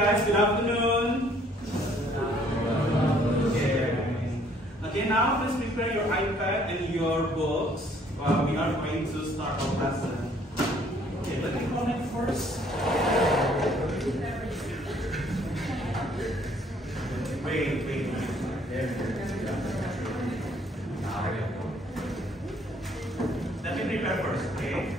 guys, good afternoon. Okay, now please prepare your iPad and your books. We are going to start our lesson. Okay, let me connect first. Wait. Let me prepare first, okay?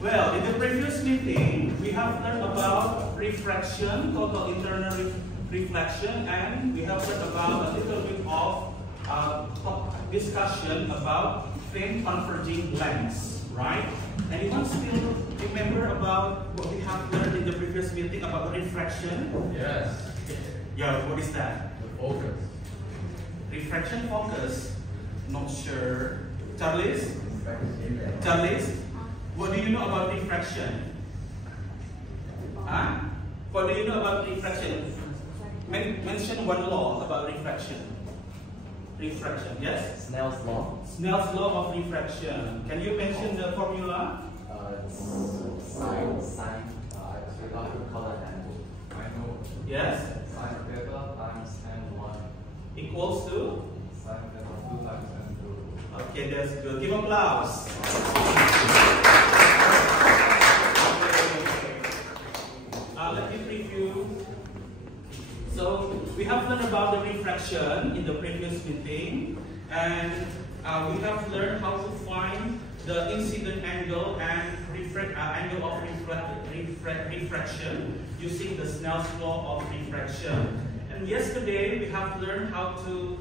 Well, in the previous meeting, we have learned about refraction, total internal reflection, and we have learned about a little bit of discussion about faint converging lens, right? Anyone still remember about what we have learned in the previous meeting about refraction? Yes. Yeah, what is that? The focus. Refraction focus. Not sure. Charles? What do you know about refraction? Huh? What do you know about refraction? Mention one law about refraction. Refraction, yes? Snell's law. Snell's law of refraction. Can you mention the formula? It's sine. I forgot how to call it. I know. Yes? Sine theta times n1 Equals to? sine theta 2 times n2. Okay, that's good. Give applause. Let me preview. So we have learned about the refraction in the previous meeting, and we have learned how to find the incident angle and angle of refraction using the Snell's law of refraction. And yesterday we have learned how to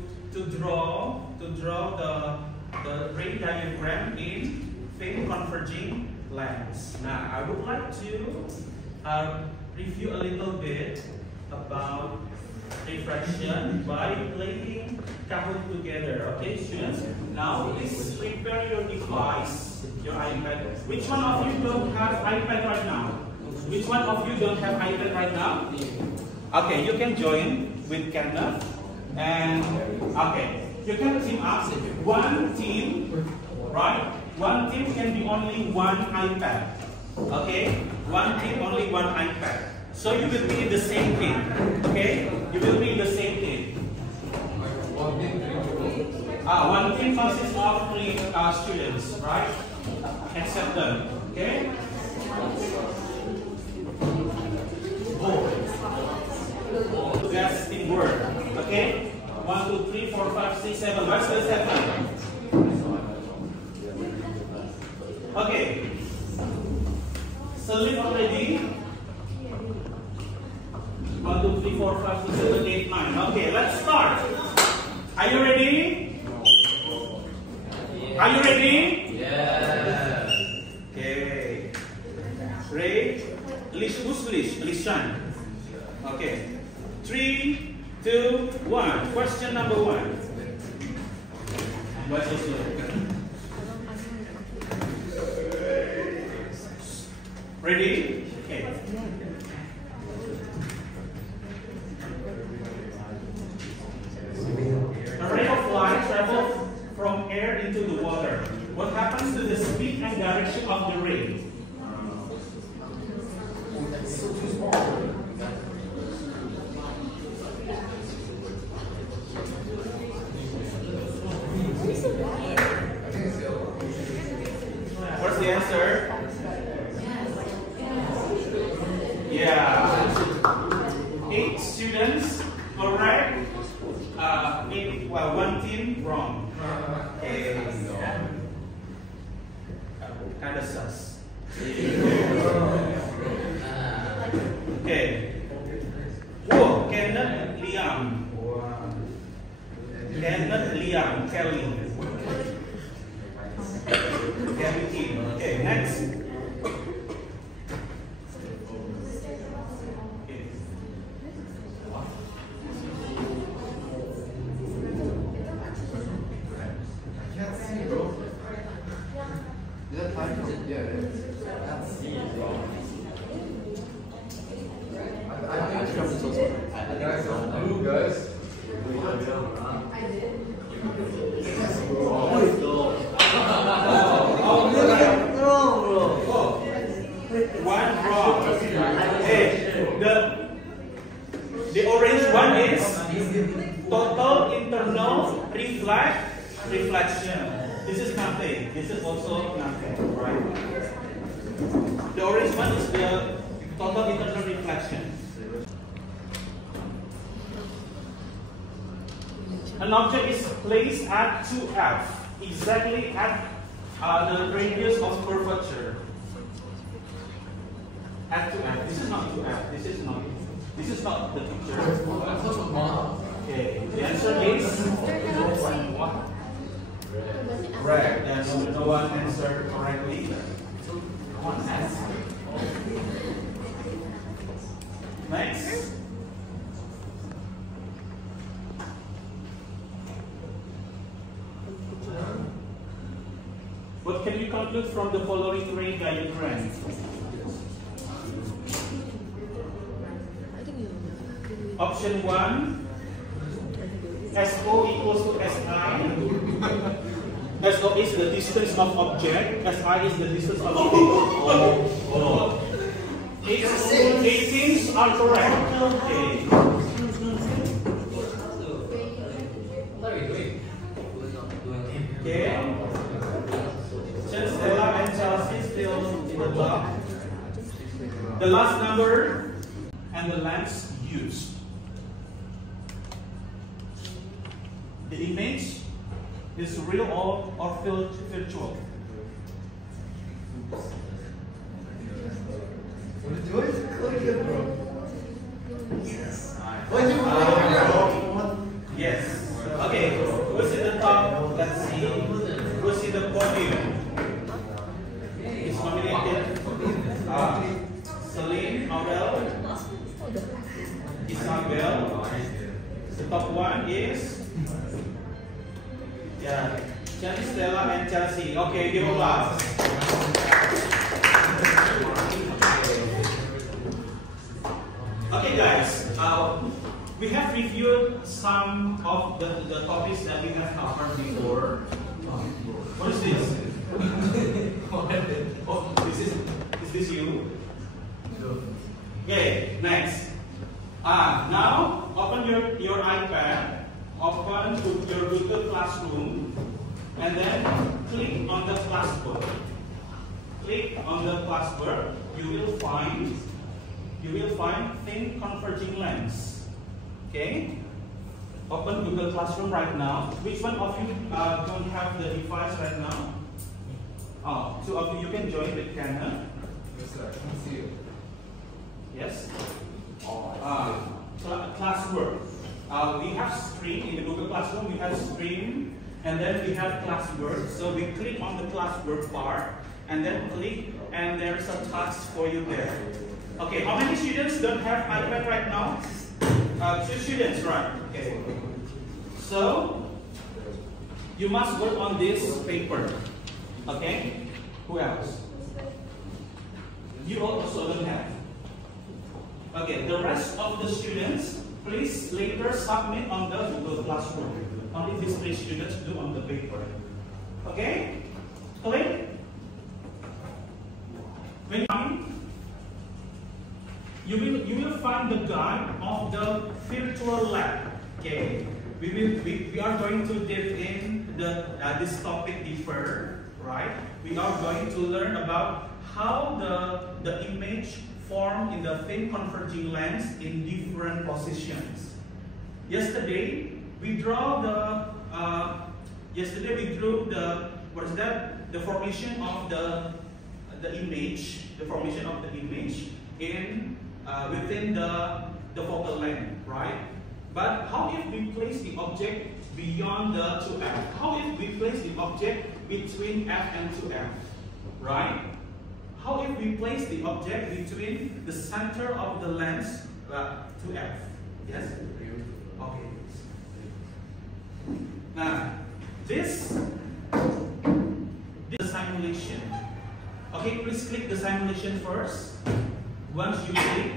draw the ray diagram in faint converging lens. Now I would like to review a little bit about refraction by playing Kahoot together. Okay, students? Now please prepare your device, your iPad. Which one of you don't have iPad right now? Which one of you don't have iPad right now? Okay, you can join with Kenneth. And okay, you can team up. One team, right? One team can be only one iPad. Okay? One team, only one iPad. So you will be in the same team. Okay? You will be in the same team. One team consists of 3 students, right? Except them. Okay? That's teamwork. Okay? 1, 2, 3, 4, 5, 6, 7. Where's the 7? Okay. Select already. 1, 2, 3, 4, 5, 6, 7, 8, 9. Okay, let's start. Are you ready? Are you ready? Yes. Okay. Ready? Lishan. Okay. 3, 2, 1. Question number 1. What's this? Ready? Okay. A ray of light travels from air into the water. What happens to the speed and direction of the ray? What's the answer? Yeah. 8 students correct. 1 team wrong. Okay. Kind of sus. Okay. Whoa, Kenneth Liam. Kelly. Kelly team. Okay, next. Guys. Oh, is total internal reflection. This is nothing. This is also nothing, right? The orange one is the total internal reflection. An object is placed at 2f, exactly at the radius of curvature. At 2f. This is not 2f. This is not the picture. Okay. The answer is correct. And no one answered correctly. Come on, ask. Next. What can you conclude from the following ray diagram? Option 1, SO equals to SI. SO is the distance of object, SI is the distance of object. 18s are correct. Okay. Okay. Since Stella and Chelsea still in the block. The last number and the length used. The image is real or virtual. Yes. Okay. Who's in the top? Let's see. Who's in the podium? It's nominated. Celine, Aurel, Isabel. The top one is. Yeah, Jenny, Stella, and Chelsea. Okay, give a applause. Okay, guys. We have reviewed some of the topics that we have covered before. What is this? Oh, is this you? Okay, next. Now open your iPad. Open your Google Classroom and then click on the classwork. Click on the classwork. You will find thin converging lens. Okay. Open Google Classroom right now. Which one of you don't have the device right now? Oh, two of you can join with Canon. Yes, sir. I can see it. Yes. Classwork. We have screen in the Google Classroom. We have screen, and then we have classwork. So we click on the classwork part, and then click, and there's a task for you there. Okay, how many students don't have iPad right now? 2 students, right? Okay. So you must work on this paper. Okay. Who else? You also don't have. Okay. The rest of the students, please later submit on the Google Classroom. Only these 3 students do on the paper. Okay? Click. When you will find the guide of the virtual lab. Okay. We are going to dive in this topic deeper, right? We are going to learn about how the image form in the thin converging lens in different positions. Yesterday we drew the what is that? The formation of the image, in within the focal length, right? But how if we place the object beyond the 2f? How if we place the object between f and 2f, right? How if we place the object between the center of the lens to f? Yes? Okay. Now, this simulation. Okay, please click the simulation first. Once you click,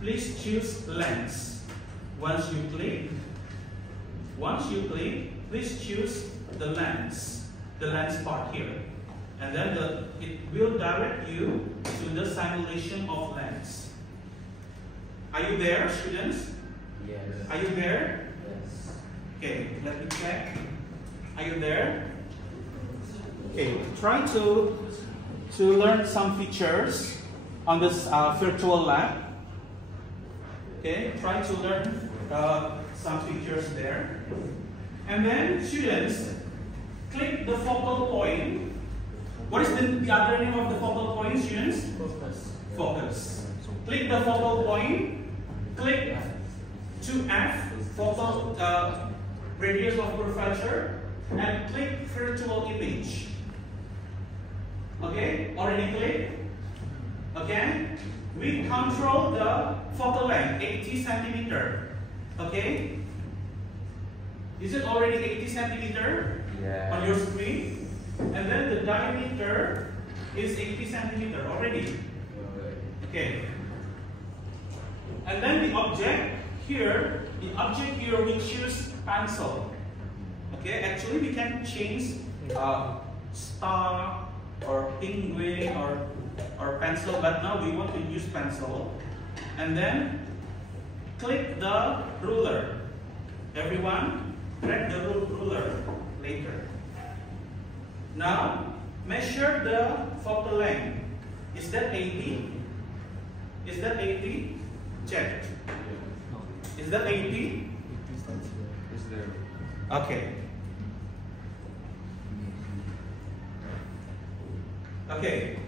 please choose lens. Once you click, please choose the lens part here. And then it will direct you to the simulation of lens. Are you there, students? Yes. Are you there? Yes. Okay, let me check. Are you there? Okay, try to learn some features on this virtual lab. Okay, try to learn some features there. And then students, click the focal point. What is the other name of the focal point, students? Focus. Focus. Click the focal point. Click to F, focal radius of curvature, and click virtual image. Okay, already clicked? Okay, we control the focal length, 80 centimeter. Okay, is it already 80 centimeter on your screen? And then the diameter is 80 centimeter already. Okay, and then the object here, we choose pencil. Okay, actually we can change star or penguin or pencil, but now we want to use pencil. And then click the ruler. Everyone, drag the ruler later. Now measure the focal length. Is that 80? Is that 80? Check. Is that 80? Is there? Okay. Okay.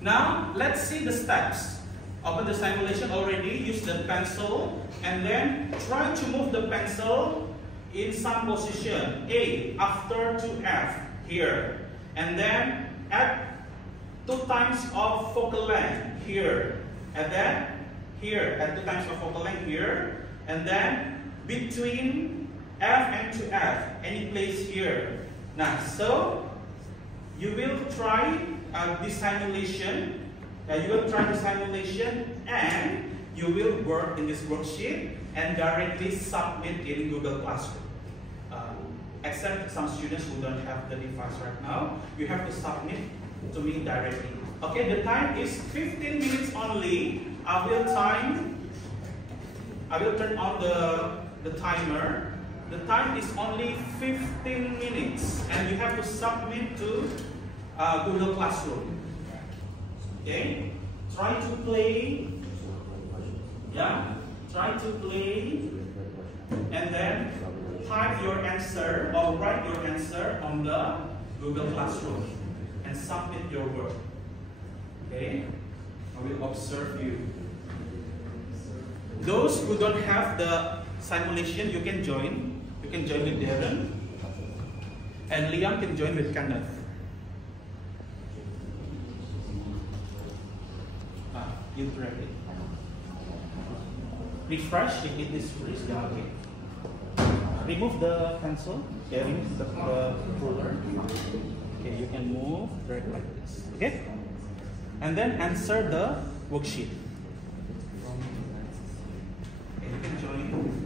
Now let's see the steps. Open the simulation already, use the pencil, and then try to move the pencil in some position. A after to F here. And then add 2 times of focal length here. And then here, add 2 times of focal length here. And then between F and to F, any place here. Now, so you will try this simulation. You will try the simulation and you will work in this worksheet and directly submit in Google Classroom. Except some students who don't have the device right now, you have to submit to me directly. Okay, the time is 15 minutes only. I will turn on the timer. The time is only 15 minutes and you have to submit to Google Classroom. Okay, try to play. Yeah, try to play and then type your answer or write your answer on the Google Classroom and submit your work. Okay, I will observe you. Those who don't have the simulation, you can join. You can join with Darren, and Liam can join with Kenneth. You drag it. Refresh if it is freeze. Yeah, okay. Remove the pencil. Okay, remove the ruler. Okay, you can move, drag like this. Okay? And then answer the worksheet. Okay, you can join.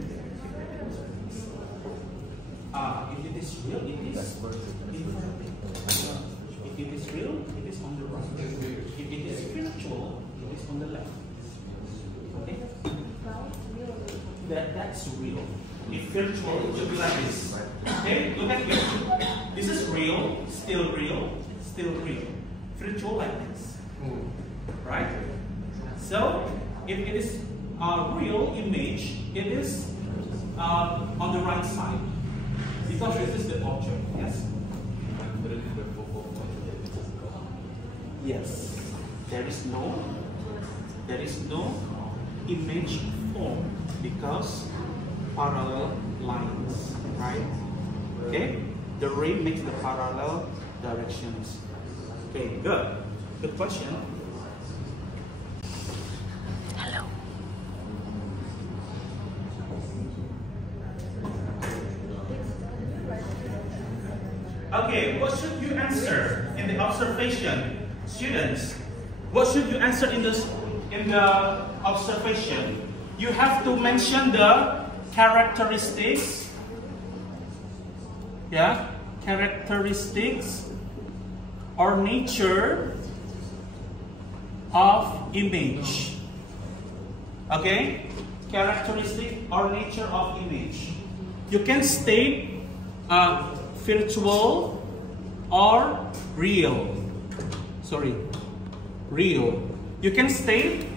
If it is real, it is in front. If it is real, it is on the right. If it is virtual, it is on the left. Okay? That's real. If virtual, it should be like this. Okay, look at virtual. This is real, still real, still real. Virtual like this. Right? So, if it is a real image, it is on the right side. Because this is the object, yes? Yes. There is no image form because parallel lines, right? Okay? The ray makes the parallel directions. Okay, good. Good question. Hello. Okay, what should you answer in the observation? Students, what should you answer in the observation? You have to mention the characteristics. Yeah, characteristics or nature of image. Okay? characteristic or nature of image. You can state virtual or real. Sorry, real. You can state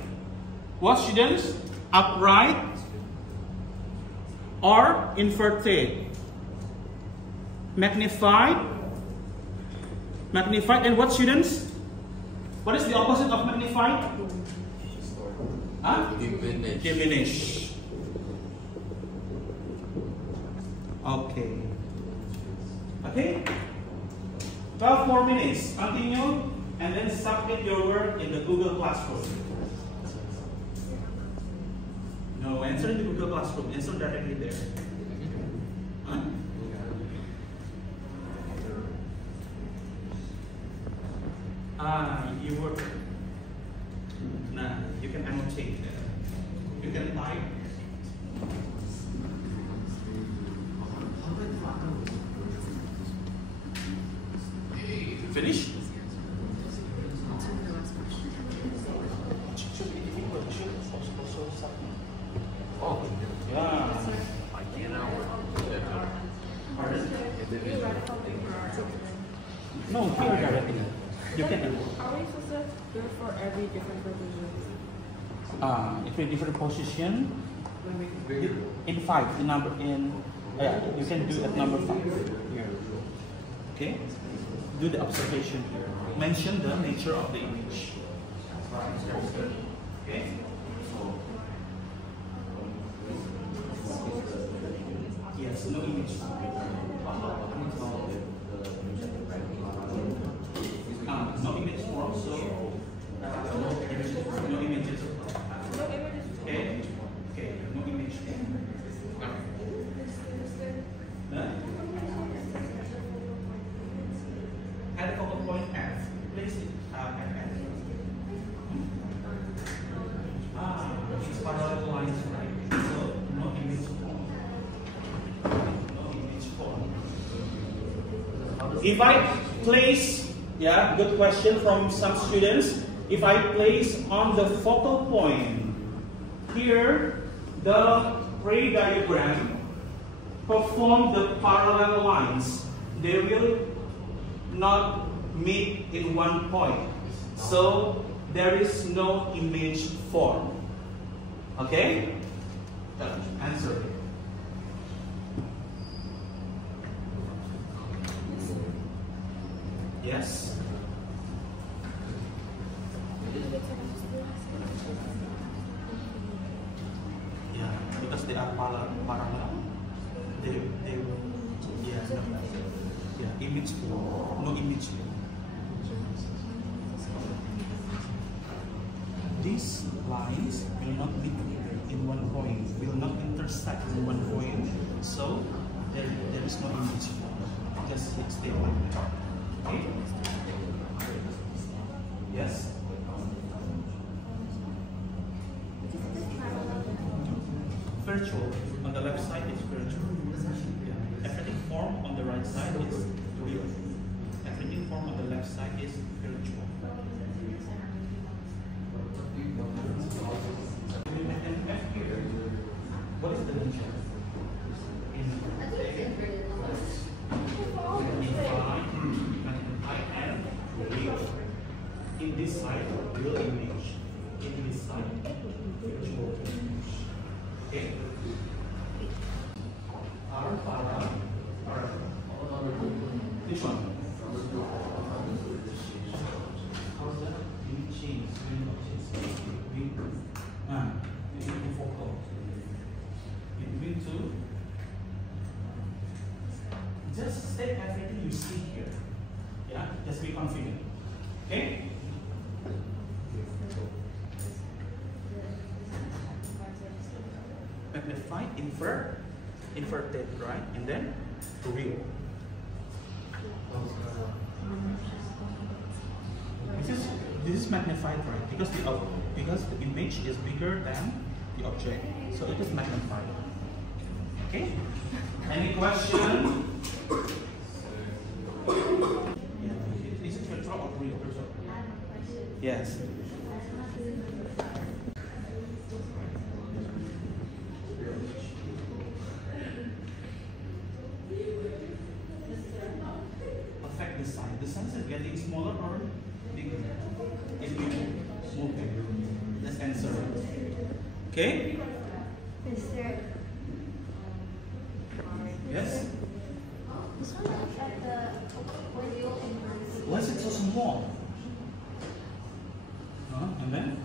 what, students? Upright or inverted. Magnified. Magnified and what, students? What is the opposite of magnified? Huh? Diminish. Diminish. Okay. Okay? 12 more minutes. Continue and then submit your work in the Google Classroom. No, answer in the Google Classroom. Answer directly there. Huh? You work. Nah, you can annotate there. You can type. Finish? Oh, yeah. No, here directly. You can. Are we supposed to do it for every different position? Every different position. In 5, the number in. You can do at number 5 here. Okay. Do the observation here. Mention the nature of the image. Okay. Yes, no image. No image form, so no images. Okay. Okay. No image. At the focal point F, place it at F. It's parallel lines, right? So no image form. No image form. If I place, yeah, good question from some students. If I place on the focal point here the ray diagram, perform the parallel lines, they will not meet in one point. So there is no image form. Okay? Answer. Yes? Yeah, because they are parallel. They will, yes, yeah, image form, no image form. These lines will not meet in one point, will not intersect in one point, so there is no image form. Just stay like that. Okay? Yes? Virtual. On the left side is virtual. Yeah. Everything formed on the right side is real. Everything formed on the left side is virtual. And F here, what is the nature? In this side, real image. In this side, virtual image. Okay? Which one? How's that? You change. You focal. Between two. Just state everything you see here. Yeah? Just be confident. Okay? Magnified, inverted, right? And then real. This is magnified, right? Because the image is bigger than the object, so it is magnified. Okay? Any question? Yeah. Is it virtual or real? Yes. getting smaller or bigger? If you move it, let's answer. Okay? Is there? Yes? This one is at the window in Why is it so small? And then?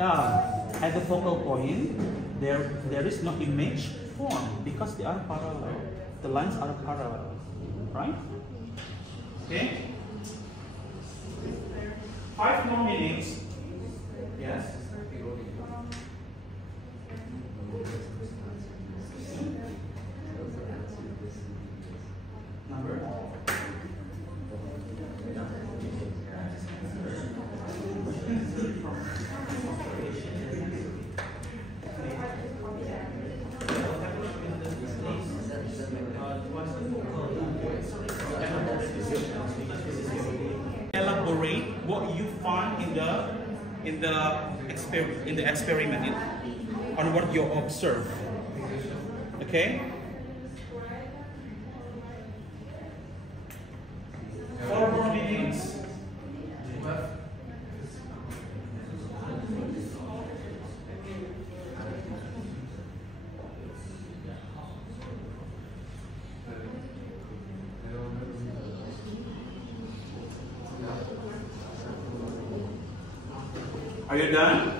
At the focal point, there is no image formed because they are parallel. The lines are parallel, right? Okay. 5 more minutes. Yes. Number. Elaborate what you find in the experiment on what you observe. Okay. 4 more minutes. Are you done?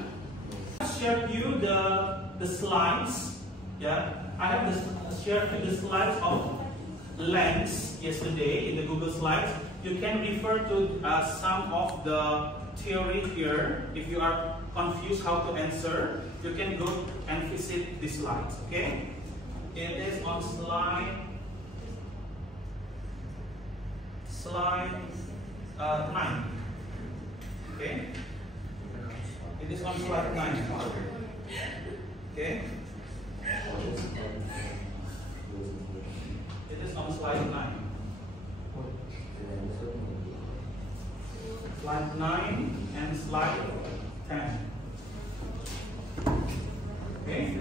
I shared you the slides. Yeah, I have shared you the slides of lengths yesterday in the Google Slides. You can refer to some of the theory here. If you are confused how to answer, you can go and visit the slides. Okay, it is on slide 9. Okay. It is on slide 9. Okay? It is on slide 9. Slide 9 and slide 10. Okay?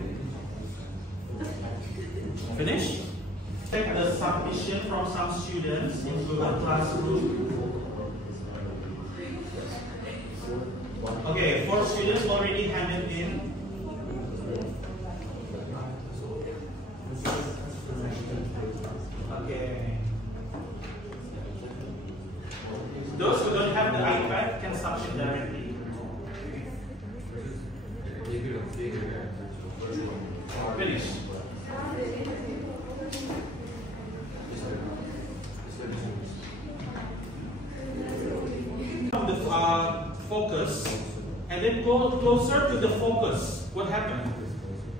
Finish? Take the submission from some students in Google Classroom. Okay, 4 students already handed in. Okay. Those who don't have the iPad can submit directly. Finish. The focus, and then go closer to the focus. What happened?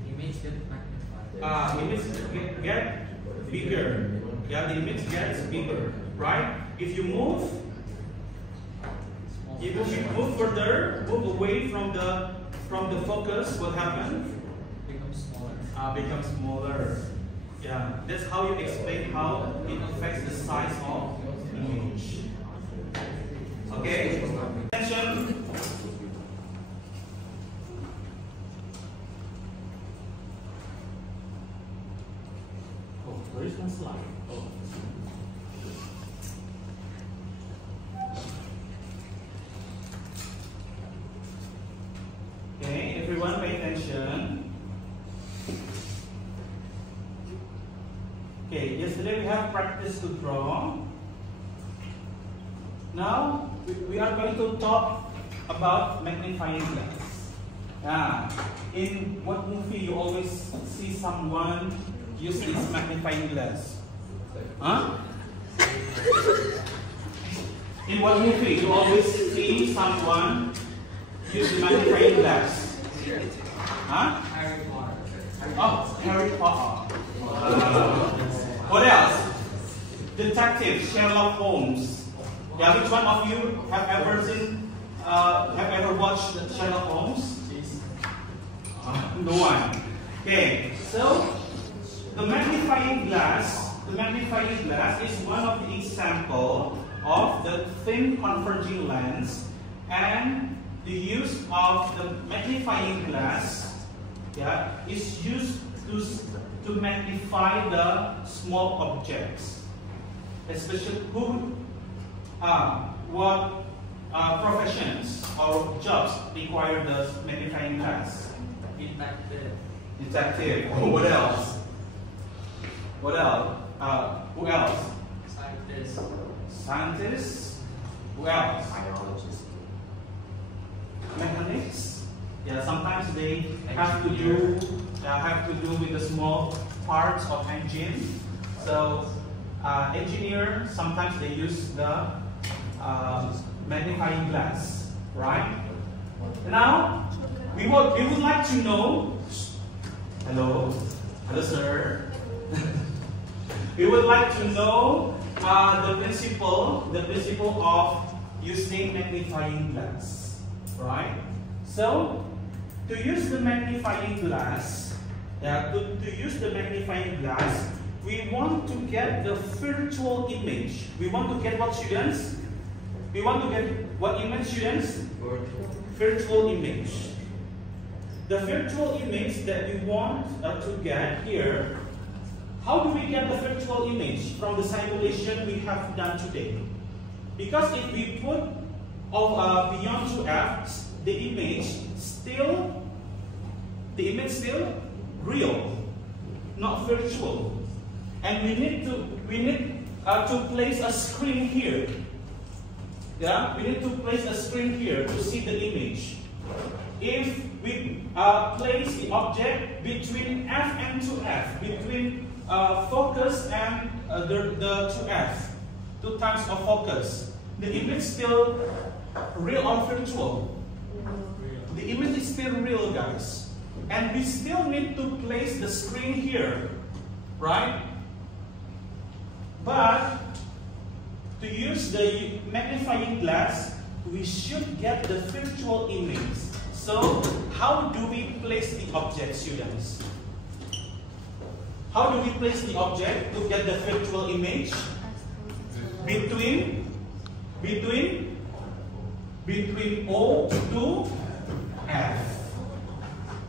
Image get magnified. Image get bigger. Yeah, the image gets bigger, right? If you move further, move away from the focus, what happens? Becomes smaller. Becomes smaller. Yeah, that's how you explain how it affects the size of image. Okay? Attention. Oh, there is one slide. Oh. Okay, everyone pay attention. Okay, yesterday we have practiced to draw. Now, we are going to talk about magnifying glass. In what movie you always see someone use this magnifying glass? Huh? In what movie you always see someone use the magnifying glass? Huh? Harry Potter. Oh, Harry Potter. What else? Detective Sherlock Holmes. Yeah, which one of you have ever watched Sherlock Holmes? No one. Okay, so the magnifying glass is one of the example of the thin converging lens, and the use of the magnifying glass, yeah, is used to magnify the small objects. especially what professions or jobs require the magnifying glass? Detective. Detective. Oh, what else? What else? Who else? Scientist. Scientists. Who else? Biologist. Mechanics. Yeah, sometimes they have to do with the small parts of engine. So engineer, sometimes they use the magnifying glass, right? Now we would like to know. Hello, sir. We would like to know the principle of using magnifying glass, right? So to use the magnifying glass, we want to get the virtual image. We want to get what, students? We want to get what image, students? Virtual image. The virtual image that we want to get here, how do we get the virtual image from the simulation we have done today? Because if we put beyond 2f, the image still real, not virtual. And we need to place a screen here. Yeah, we need to place a screen here to see the image. If we place the object between f and 2f, between focus and the 2f, 2 times of focus, the image still real or virtual? The image is still real, guys. And we still need to place the screen here, right? But to use the magnifying glass, we should get the virtual image. So how do we place the object, students? How do we place the object to get the virtual image? Between O to F.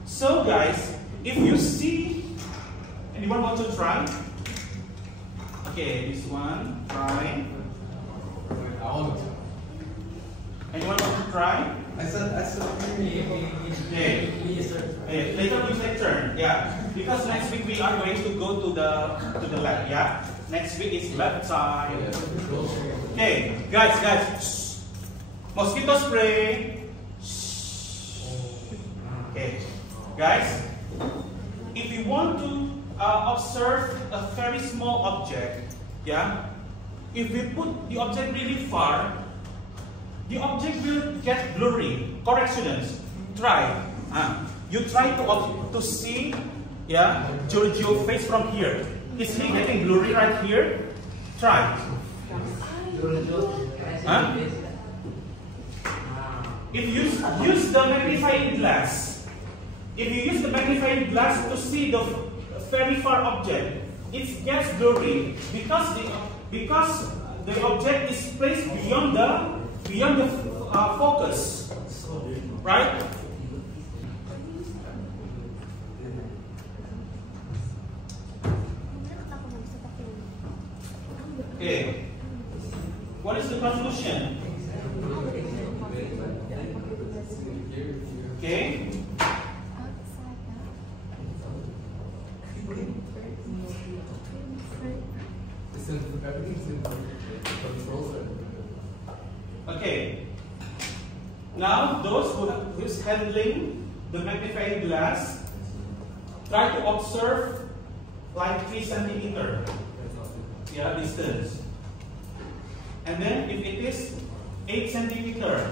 So guys, if you see, anyone want to try? Okay, this one, try. Anyone want to try? I said Okay. Later we take turn. Yeah. Because next week we are going to go to the lab. Yeah. Next week is lab time. Okay, guys. Shh. Mosquito spray. Shh. Okay, guys. If you want to observe a very small object, yeah. If we put the object really far, the object will get blurry. Correct, students? Try. You try to see, yeah, Giorgio's face from here. Is he getting blurry right here? Try. If you use the magnifying glass, to see the very far object, it gets blurry because the object is placed beyond the focus, right? Okay. What is the conclusion? Okay. Okay. Now, those who is handling the magnifying glass, try to observe like 3 centimeter, yeah, distance. And then if it is 8 centimeter,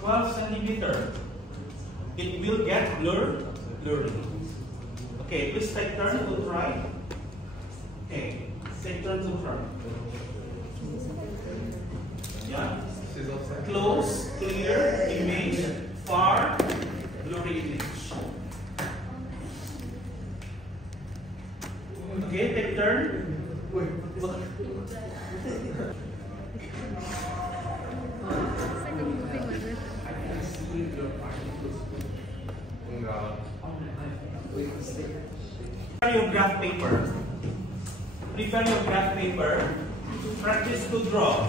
12 centimeter, it will get blurry. Okay, please take turn to try. Okay, take turn to try. Yeah. Close, clear image, far, blurry image. Okay, take turn. Prepare your graph paper. practice to draw.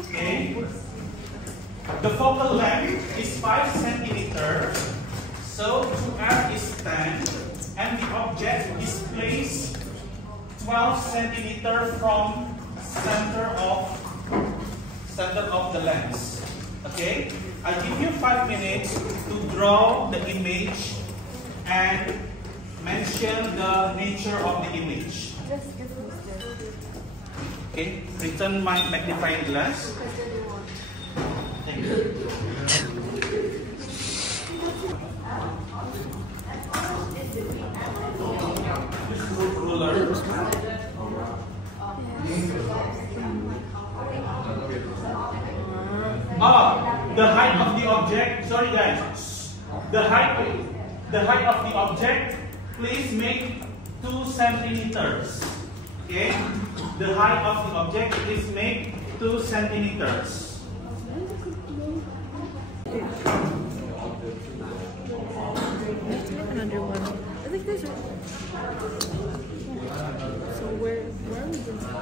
Okay. The focal length is 5 centimeters. So 2F is 10, and the object is placed 12 centimeters from center of the lens. Okay. I give you 5 minutes to draw the image and mention the nature of the image. Okay, return my magnifying glass. Thank you. Ruler. The height of the object. Sorry guys. The height of the object. Please make 2 centimeters. Okay. The height of the object is make 2 centimeters. Another one. I think there's. So where are we going?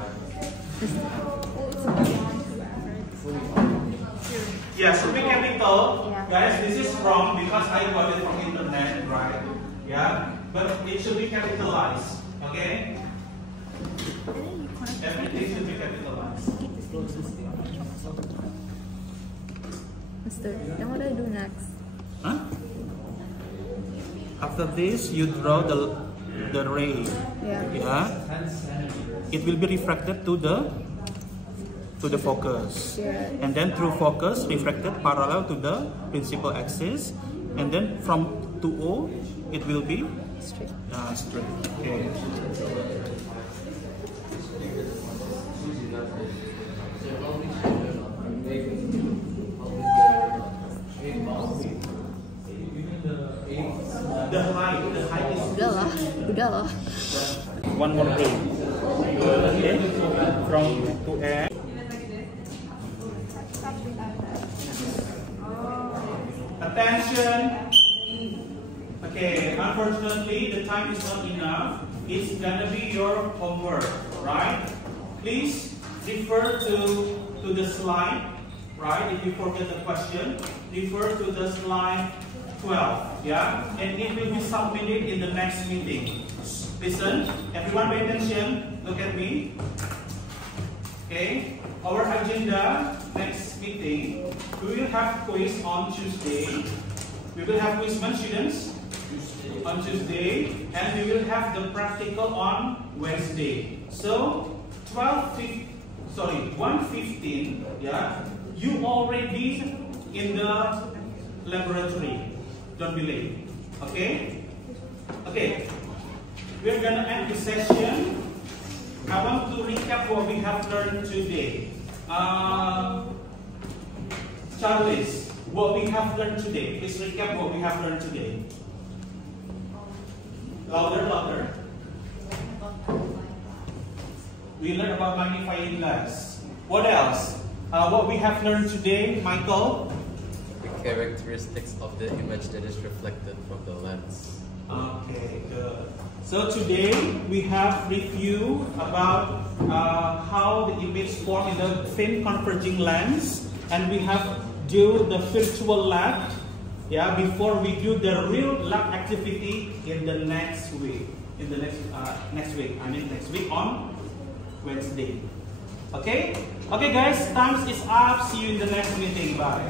Yeah, so be capital, guys. This is from because I got it from internet, right? Yeah, but it should be capitalized. Okay. Everything should be capitalized. Mister, then what do I do next? Huh? After this, you draw the ray. Yeah. It will be refracted to the focus. Yeah. And then through focus, refracted parallel to the principal axis. And then from 2O, it will be Straight. straight. Okay. The height is Udahlah. one more ray. Okay. From 2F. Attention. Okay, unfortunately the time is not enough. It's gonna be your homework, right? Please refer to the slide, right? If you forget the question, refer to the slide 12, yeah? And it will be submitted in the next meeting. Listen, everyone pay attention, look at me. Okay, our agenda next meeting, we will have quiz on Tuesday. We will have quiz, students, on Tuesday, and we will have the practical on Wednesday. So 1:15, yeah, you already in the laboratory. Don't be late. Okay? Okay. We're gonna end this session. I want to recap what we have learned today. Charles, what we have learned today. Please recap what we have learned today. Louder. We learned about magnifying glass. What else? What we have learned today, Michael? Characteristics of the image that is reflected from the lens. Okay, good. So today we have review about how the image form in the thin converging lens, and we have do the virtual lab, yeah, before we do the real lab activity in the next week. Next week on Wednesday. Okay? Okay guys, time is up. See you in the next meeting. Bye.